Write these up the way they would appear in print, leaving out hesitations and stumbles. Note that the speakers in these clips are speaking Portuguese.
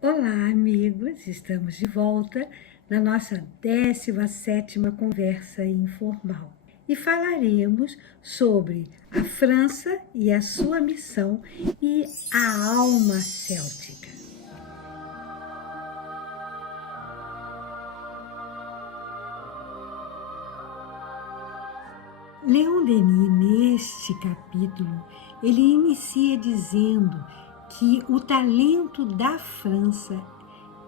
Olá, amigos! Estamos de volta na nossa 17ª conversa informal e falaremos sobre a França e a sua missão e a alma céltica. Leon Denis, neste capítulo, ele inicia dizendo que o talento da França,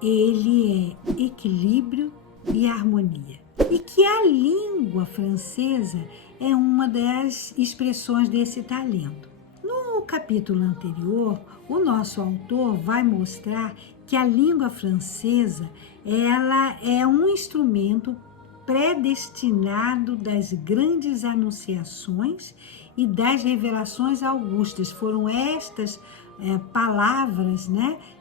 ele é equilíbrio e harmonia. E que a língua francesa é uma das expressões desse talento. No capítulo anterior, o nosso autor vai mostrar que a língua francesa, ela é um instrumento predestinado das grandes anunciações e das revelações augustas. Foram estas palavras,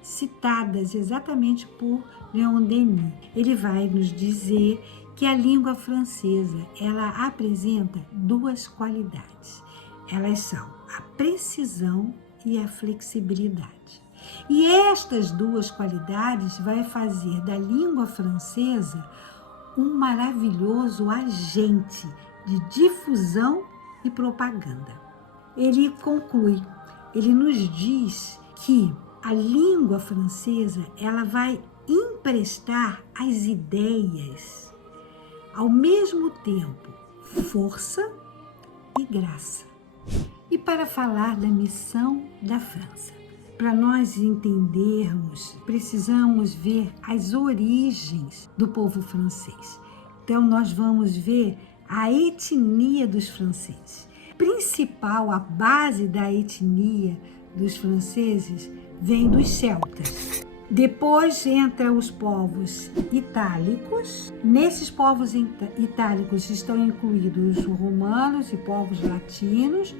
citadas exatamente por Leon Denis. Ele vai nos dizer que a língua francesa, ela apresenta duas qualidades. Elas são a precisão e a flexibilidade. E estas duas qualidades vai fazer da língua francesa um maravilhoso agente de difusão e propaganda. Ele conclui, ele nos diz que a língua francesa, ela vai emprestar às ideias, ao mesmo tempo, força e graça. E para falar da missão da França, para nós entendermos, precisamos ver as origens do povo francês. Então, nós vamos ver a etnia dos franceses. Principal, a base da etnia dos franceses vem dos celtas. Depois entra os povos itálicos. Nesses povos itálicos estão incluídos os romanos e povos latinos.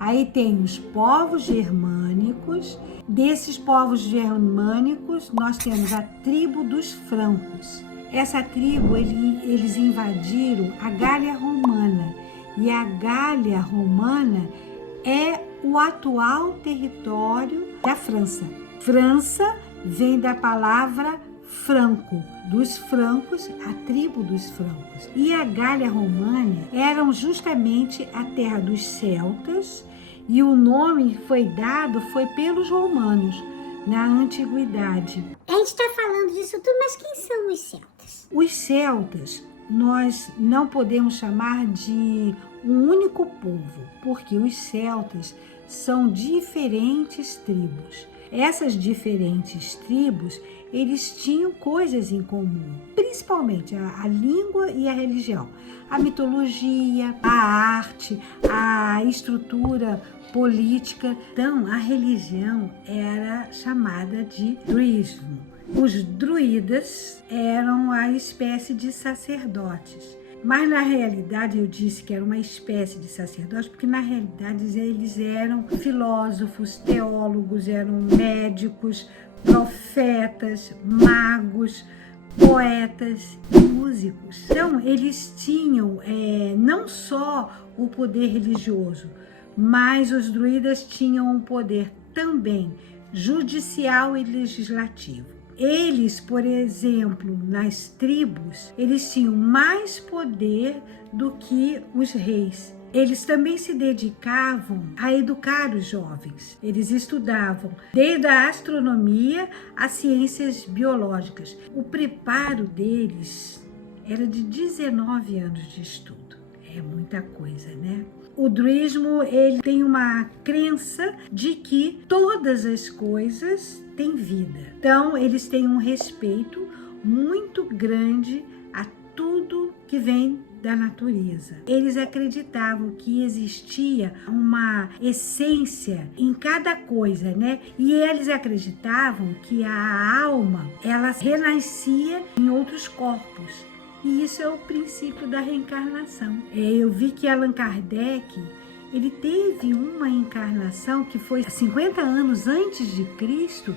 Aí tem os povos germânicos. Desses povos germânicos, nós temos a tribo dos francos. Essa tribo, eles invadiram a Gália Romana. E a Gália Romana é o atual território da França. França vem da palavra franco, dos francos, a tribo dos francos. E a Gália Romana eram justamente a terra dos celtas, e o nome foi pelos romanos na antiguidade. A gente está falando disso tudo, mas quem são os celtas? Os celtas nós não podemos chamar de um único povo, porque os celtas são diferentes tribos. Essas diferentes tribos, eles tinham coisas em comum, principalmente a língua e a religião, a mitologia, a arte, a estrutura política. Então, a religião era chamada de druidismo. Os druidas eram a espécie de sacerdotes. Mas na realidade eu disse que era uma espécie de sacerdote, porque na realidade eles eram filósofos, teólogos, eram médicos, profetas, magos, poetas e músicos. Então eles tinham não só o poder religioso, mas os druidas tinham um poder também judicial e legislativo. Eles, por exemplo, nas tribos, eles tinham mais poder do que os reis. Eles também se dedicavam a educar os jovens. Eles estudavam desde a astronomia às ciências biológicas. O preparo deles era de 19 anos de estudo. É muita coisa, né? O druidismo, ele tem uma crença de que todas as coisas têm vida. Então, eles têm um respeito muito grande a tudo que vem da natureza. Eles acreditavam que existia uma essência em cada coisa, né? E eles acreditavam que a alma, ela renascia em outros corpos. E isso é o princípio da reencarnação. Eu vi que Allan Kardec, ele teve uma encarnação que foi 50 anos antes de Cristo.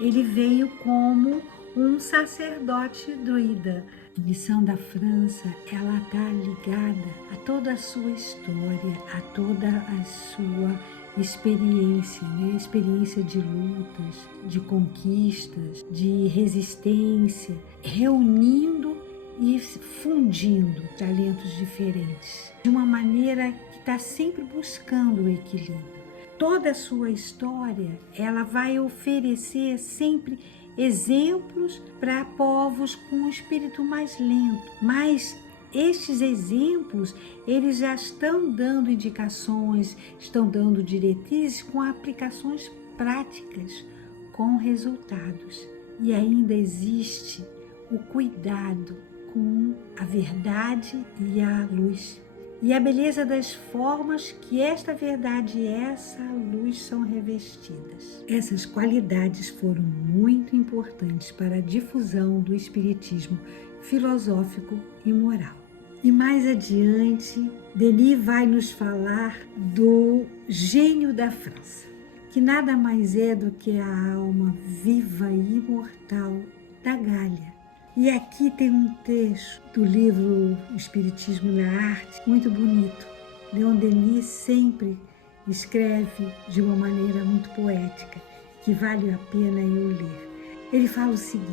Ele veio como um sacerdote druida. A missão da França, ela está ligada a toda a sua história, a toda a sua experiência, né? Experiência de lutas, de conquistas, de resistência, reunindo e fundindo talentos diferentes, de uma maneira que está sempre buscando o equilíbrio. Toda a sua história, ela vai oferecer sempre exemplos para povos com um espírito mais lento, mas estes exemplos, eles já estão dando indicações, estão dando diretrizes com aplicações práticas, com resultados. E ainda existe o cuidado com a verdade e a luz. E a beleza das formas que esta verdade e essa luz são revestidas. Essas qualidades foram muito importantes para a difusão do espiritismo filosófico e moral. E mais adiante, Denis vai nos falar do gênio da França, que nada mais é do que a alma viva e imortal da Gália. E aqui tem um trecho do livro O Espiritismo na Arte, muito bonito. Leon Denis sempre escreve de uma maneira muito poética, que vale a pena eu ler. Ele fala o seguinte: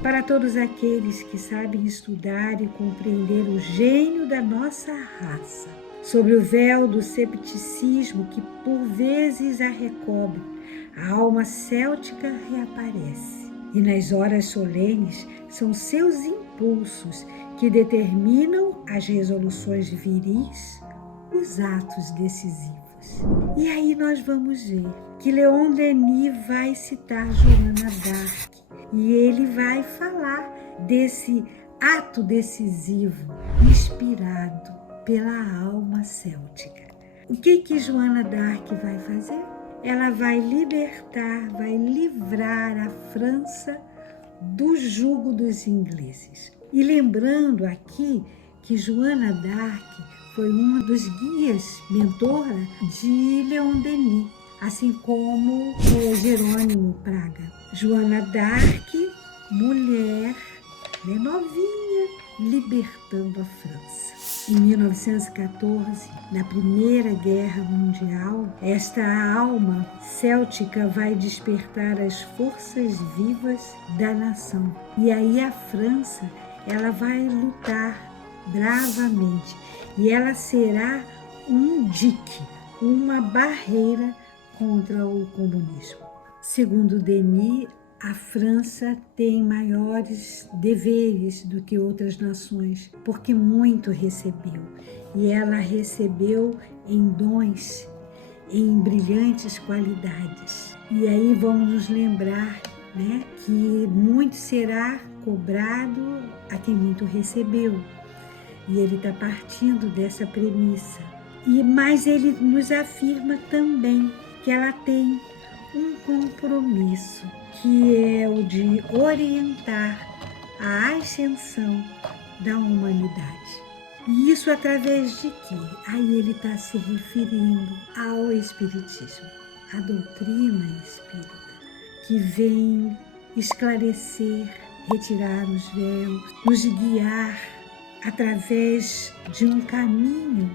para todos aqueles que sabem estudar e compreender o gênio da nossa raça, sobre o véu do cepticismo que por vezes a recobre, a alma céltica reaparece. E nas horas solenes são seus impulsos que determinam as resoluções viris, os atos decisivos. E aí nós vamos ver que Leon Denis vai citar Joana d'Arc e ele vai falar desse ato decisivo inspirado pela alma céltica. O que Joana d'Arc vai fazer? Ela vai libertar, vai livrar a França do jugo dos ingleses. E lembrando aqui que Joana d'Arc foi uma dos guias, mentora de Leon Denis, assim como Jerônimo Praga. Joana d'Arc, mulher, novinha, libertando a França. Em 1914, na Primeira Guerra Mundial, esta alma céltica vai despertar as forças vivas da nação. E aí a França, ela vai lutar bravamente e ela será um dique, uma barreira contra o comunismo. Segundo Denis, a França tem maiores deveres do que outras nações, porque muito recebeu. E ela recebeu em dons, em brilhantes qualidades. E aí vamos nos lembrar, que muito será cobrado a quem muito recebeu. E ele está partindo dessa premissa. Mas ele nos afirma também que ela tem um compromisso, que é o de orientar a ascensão da humanidade. E isso através de quê? Aí ele está se referindo ao Espiritismo, a doutrina espírita, que vem esclarecer, retirar os véus, nos guiar através de um caminho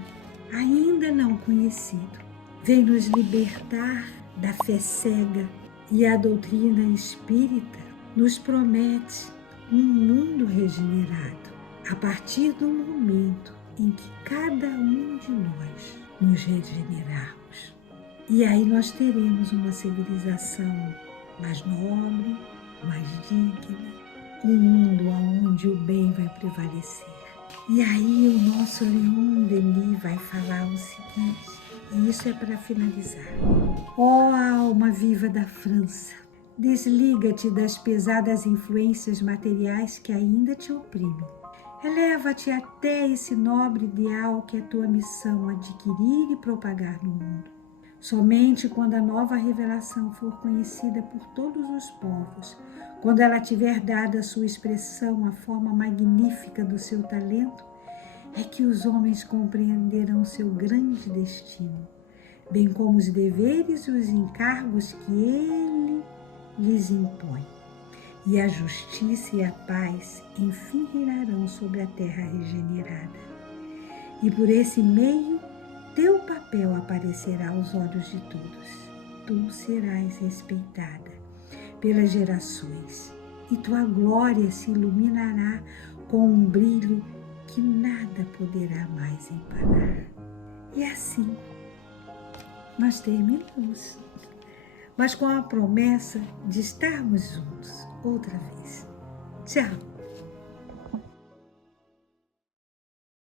ainda não conhecido. Vem nos libertar da fé cega, e a doutrina espírita nos promete um mundo regenerado a partir do momento em que cada um de nós nos regenerarmos. E aí nós teremos uma civilização mais nobre, mais digna, um mundo onde o bem vai prevalecer. E aí o nosso Leon Denis vai falar o seguinte, e isso é para finalizar. Ó alma viva da França, desliga-te das pesadas influências materiais que ainda te oprimem. Eleva-te até esse nobre ideal que é tua missão adquirir e propagar no mundo. Somente quando a nova revelação for conhecida por todos os povos, quando ela tiver dado a sua expressão a forma magnífica do seu talento, é que os homens compreenderão seu grande destino, bem como os deveres e os encargos que ele lhes impõe. E a justiça e a paz, enfim, reinarão sobre a terra regenerada. E por esse meio teu papel aparecerá aos olhos de todos. Tu serás respeitada pelas gerações e tua glória se iluminará com um brilho que nada poderá mais empanar. E assim nós terminamos, mas com a promessa de estarmos juntos outra vez. Tchau!